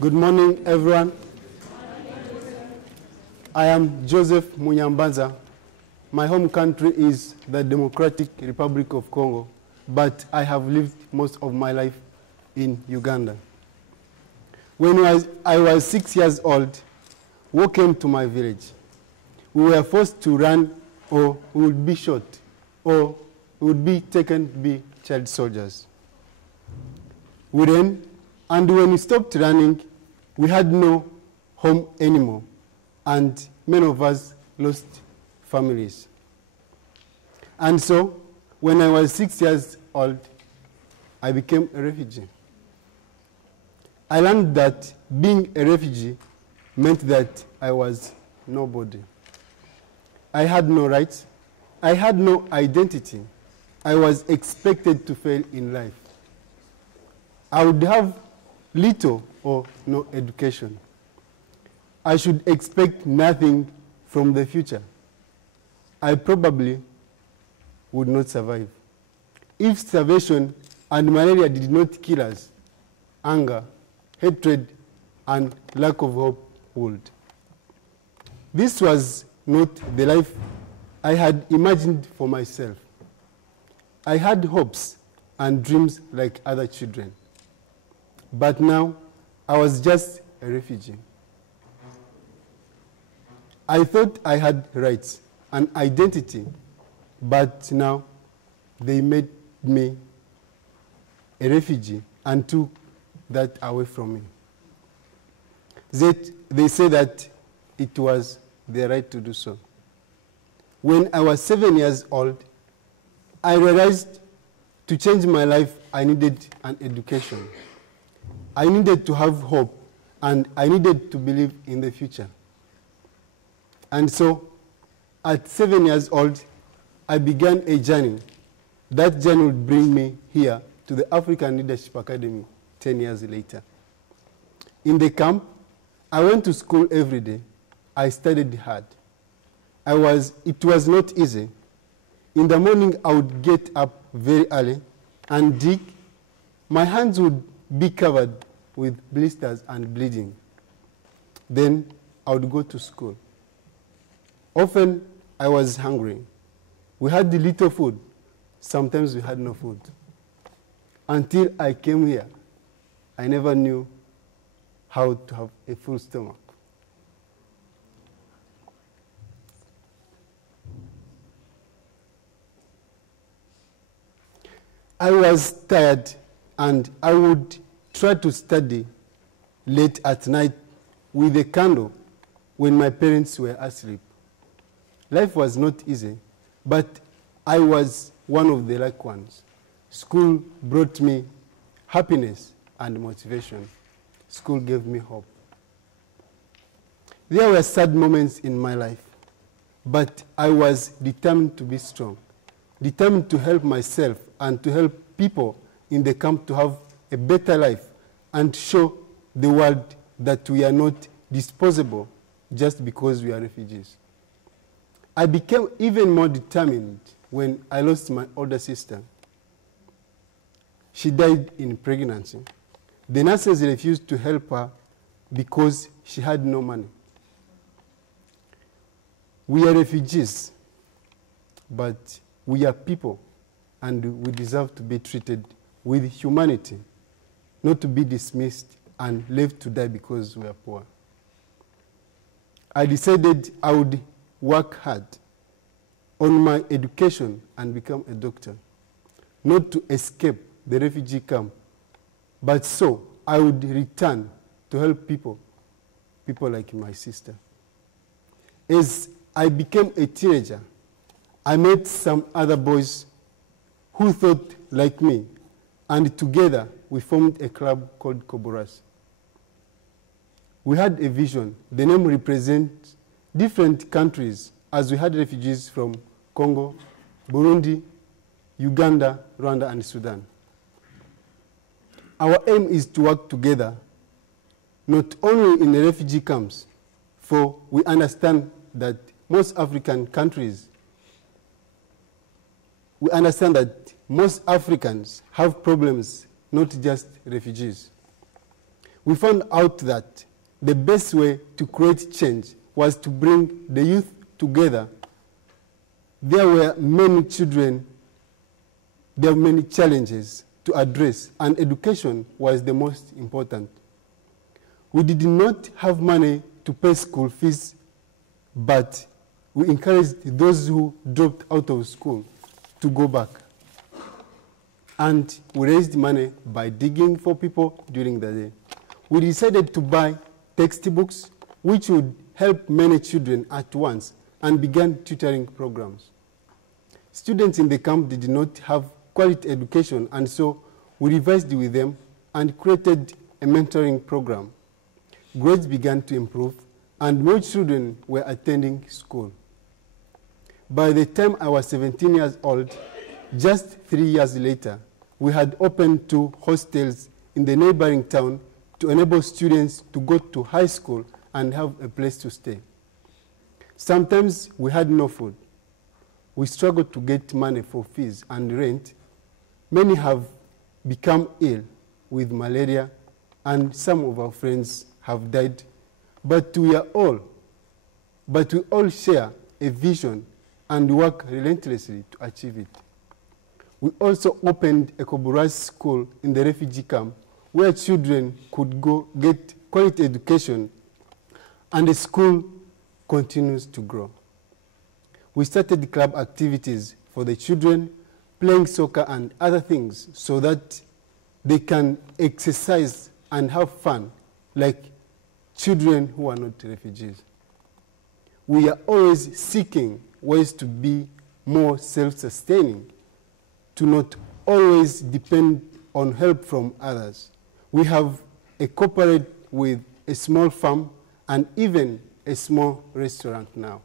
Good morning, everyone. I am Joseph Munyambanza. My home country is the Democratic Republic of Congo, but I have lived most of my life in Uganda. When I was 6 years old, war came to my village. We were forced to run, or we would be shot, or we would be taken to be child soldiers. We ran, and when we stopped running, we had no home anymore, and many of us lost families. And so, when I was 6 years old, I became a refugee. I learned that being a refugee meant that I was nobody. I had no rights. I had no identity. I was expected to fail in life. I would have little or no education. I should expect nothing from the future. I probably would not survive. If starvation and malaria did not kill us, anger, hatred, and lack of hope would. This was not the life I had imagined for myself. I had hopes and dreams like other children. But now, I was just a refugee. I thought I had rights and identity, but now they made me a refugee and took that away from me. They say that it was their right to do so. When I was 7 years old, I realized to change my life, I needed an education. I needed to have hope, and I needed to believe in the future. And so, at 7 years old, I began a journey. That journey would bring me here to the African Leadership Academy 10 years later. In the camp, I went to school every day. I studied hard. It was not easy. In the morning, I would get up very early and dig. My hands would be covered with blisters and bleeding. Then I would go to school. Often I was hungry. We had little food. Sometimes we had no food. Until I came here, I never knew how to have a full stomach. I was tired, and I would try to study late at night with a candle when my parents were asleep. Life was not easy, but I was one of the lucky ones. School brought me happiness and motivation. School gave me hope. There were sad moments in my life, but I was determined to be strong, determined to help myself and to help people in the camp to have a better life and show the world that we are not disposable just because we are refugees. I became even more determined when I lost my older sister. She died in pregnancy. The nurses refused to help her because she had no money. We are refugees, but we are people, and we deserve to be treated with humanity, not to be dismissed and left to die because we are poor. I decided I would work hard on my education and become a doctor, not to escape the refugee camp, but so I would return to help people like my sister. As I became a teenager, I met some other boys who thought like me, and together we formed a club called Koboras. We had a vision. The name represents different countries, as we had refugees from Congo, Burundi, Uganda, Rwanda, and Sudan. Our aim is to work together, not only in the refugee camps, for we understand that most African countries, we understand that most Africans have problems, not just refugees. we found out that the best way to create change was to bring the youth together. There were many children, there were many challenges to address, and education was the most important. We did not have money to pay school fees, but we encouraged those who dropped out of school to go back. And we raised money by digging for people during the day. We decided to buy textbooks, which would help many children at once, and began tutoring programs. Students in the camp did not have quality education, and so we revised with them and created a mentoring program. Grades began to improve, and more children were attending school. By the time I was 17 years old, just 3 years later, we had opened 2 hostels in the neighboring town to enable students to go to high school and have a place to stay. Sometimes we had no food. We struggled to get money for fees and rent. Many have become ill with malaria, and some of our friends have died. But we all share a vision and work relentlessly to achieve it. We also opened a Koburaz school in the refugee camp where children could go get quality education, and the school continues to grow. We started club activities for the children, playing soccer and other things so that they can exercise and have fun like children who are not refugees. We are always seeking ways to be more self-sustaining, to not always depend on help from others. We have a cooperate with a small farm and even a small restaurant now.